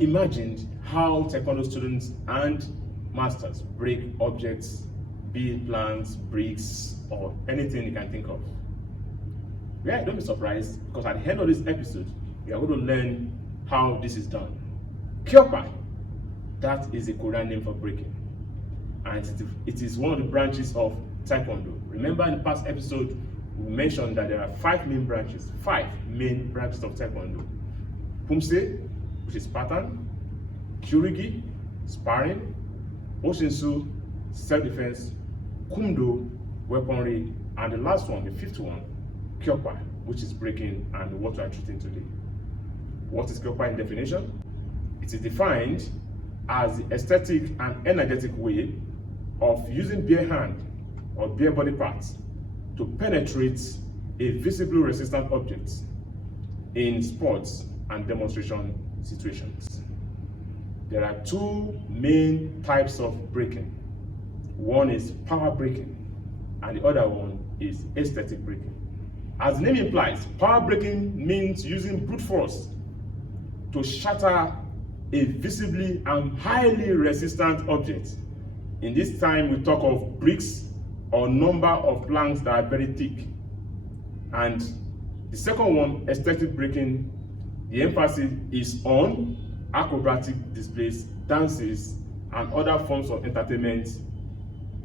imagined how Taekwondo students and masters break objects, be it plants, bricks, or anything you can think of? Yeah, don't be surprised, because at the end of this episode, we are going to learn how this is done. Kyeokpa, that is a Korean name for breaking, and it is one of the branches of Taekwondo. Remember, in the past episode, we mentioned that there are 5 main branches of Taekwondo. Pumse, which is pattern; Kyurigi, sparring; Oshinsu, self-defense; Kumdo, weaponry; and the last one, the 5th one, Kyeokpa, which is breaking and what we are treating today. What is Kyeokpa in definition? It is defined as the aesthetic and energetic way of using bare hand or bare body parts to penetrate a visibly resistant object in sports and demonstration situations. There are 2 main types of breaking. One is power breaking, and the other one is aesthetic breaking. As the name implies, power breaking means using brute force to shatter a visibly and highly resistant object. In this time, we talk of bricks or number of planks that are very thick. And the second one, aesthetic breaking, the emphasis is on acrobatic displays, dances, and other forms of entertainment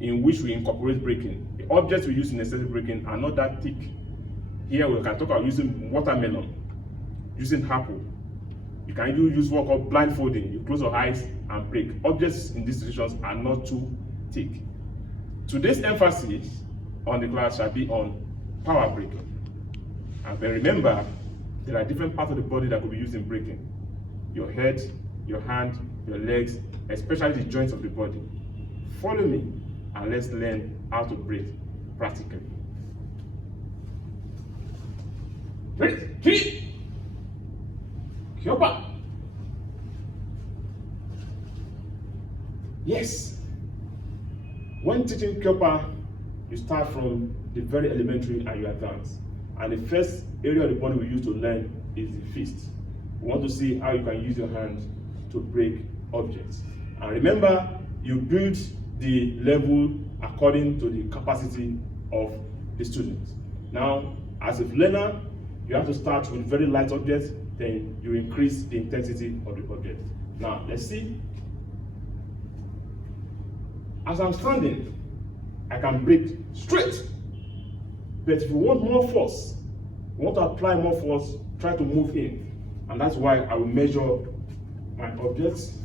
in which we incorporate breaking. The objects we use in aesthetic breaking are not that thick. Here we can talk about using watermelon, using apple. You can even use what called blindfolding. You close your eyes and break. Objects in these situations are not too thick. Today's emphasis on the class shall be on power breaking. And then remember, there are different parts of the body that could be used in breaking. Your head, your hand, your legs, especially the joints of the body. Follow me and let's learn how to break practically. Ready? 3. Kyeokpa. Yes. When teaching Kyeokpa, you start from the very elementary and you advance. And the first area of the body we use to learn is the fist. We want to see how you can use your hand to break objects. And remember, you build the level according to the capacity of the student. Now, as a learner, you have to start with very light objects, then you increase the intensity of the object. Now, let's see. As I'm standing, I can break straight. But if you want more force, you want to apply more force, try to move in. And that's why I will measure my objects.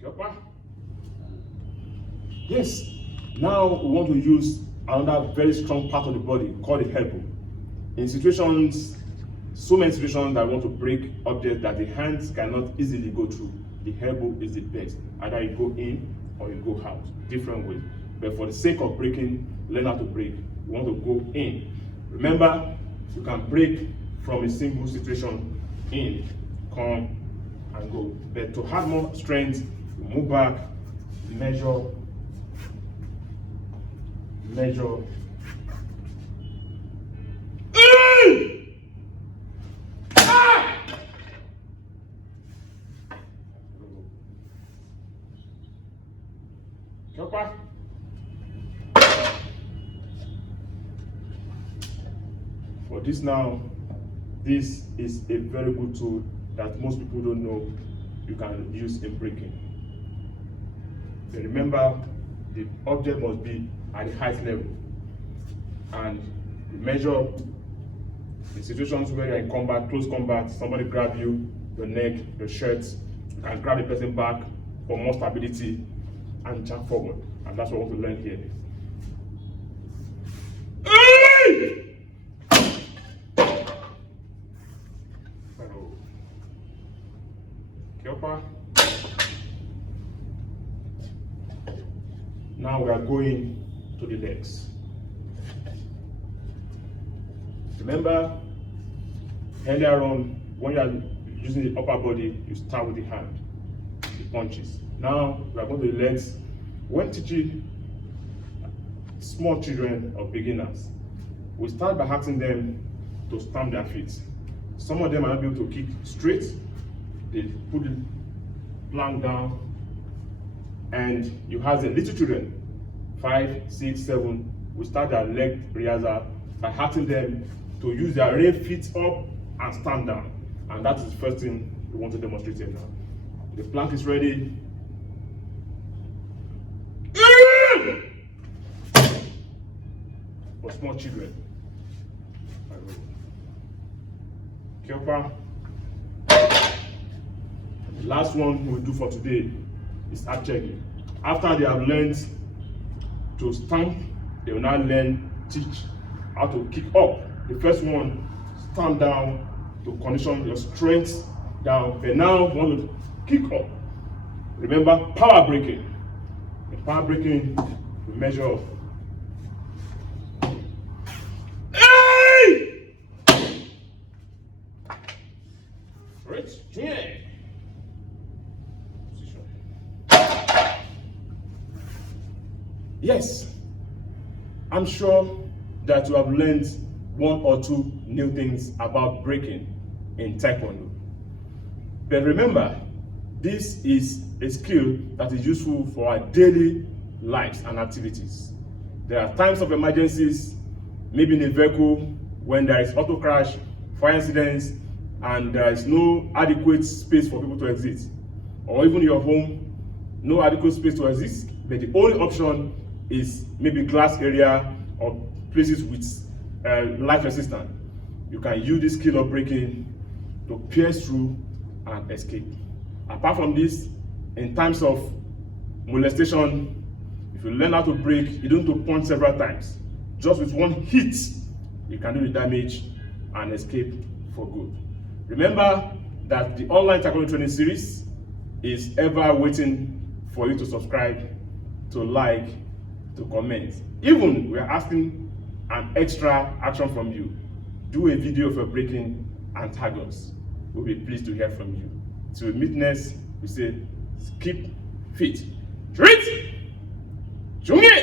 Kyeokpa. Yes, now we want to use another very strong part of the body called the elbow. In situations, so many situations that I want to break objects that the hands cannot easily go through, the elbow is the best. Either you go in or you go out, different ways. But for the sake of breaking, learn how to break. You want to go in. Remember, you can break from a single situation, in, come, and go. But to have more strength, you move back, measure, measure. Kyeokpa. For this now, this is a very good tool that most people don't know you can use in breaking. But remember, the object must be at the height level. And measure in situations where you're in combat, close combat, somebody grab you, your neck, your shirt, you can grab the person back for more stability and jump forward. And that's what we want to learn here. Kyeokpa. Now we are going to the legs. Remember, earlier on, when you are using the upper body, you start with the hand, the punches. Now we are going to the legs. when teaching small children or beginners, we start by asking them to stamp their feet. Some of them are not able to kick straight. They put the plank down, and you have the little children, 5, 6, 7, we start their leg rehearsal by asking them to use their rear feet up and stand down. And that is the first thing we want to demonstrate here now. The plank is ready. For small children. Kyeokpa. The last one we'll do for today is arm checking. After they have learned to stamp, they will now teach how to kick up. The first one, stand down to condition your strength down. But now we want to kick up. Remember, power breaking. In power breaking, we measure up. Hey! Right, yeah. Position. Yes, I'm sure that you have learned one or two new things about breaking in Taekwondo. But remember, this is a skill that is useful for our daily lives and activities. There are times of emergencies, maybe in a vehicle, when there is auto crash, fire incidents, and there is no adequate space for people to exit. Or even in your home, no adequate space to exit, but the only option is maybe glass area or places with life resistance. You can use this skill of breaking to pierce through and escape. Apart from this, in times of molestation, if you learn how to break, you don't have to punch several times. Just with one hit, you can do the damage and escape for good. Remember that the online Taekwondo training series is ever waiting for you to subscribe, to like, to comment. Even we are asking an extra action from you. Do a video of your breaking and tag us. We'll be pleased to hear from you. Till we meet next, we say, keep fit. Treat! Jungye!